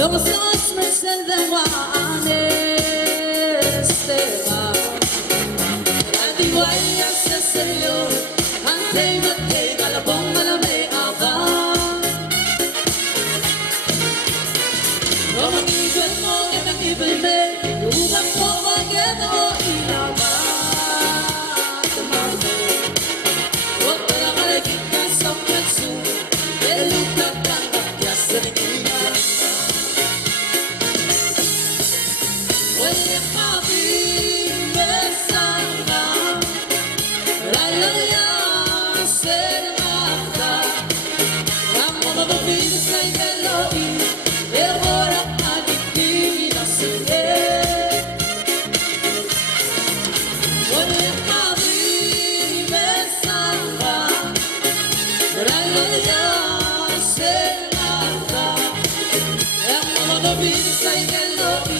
Lo que somos merced de Juanes Esteban. Antigua se salió, ante y mate, la bomba la ve abajo. No me digo el modo que me pende, una poco que no irá más. Otra la marequita sobre el sur, de luta canta que hace de guía. Vida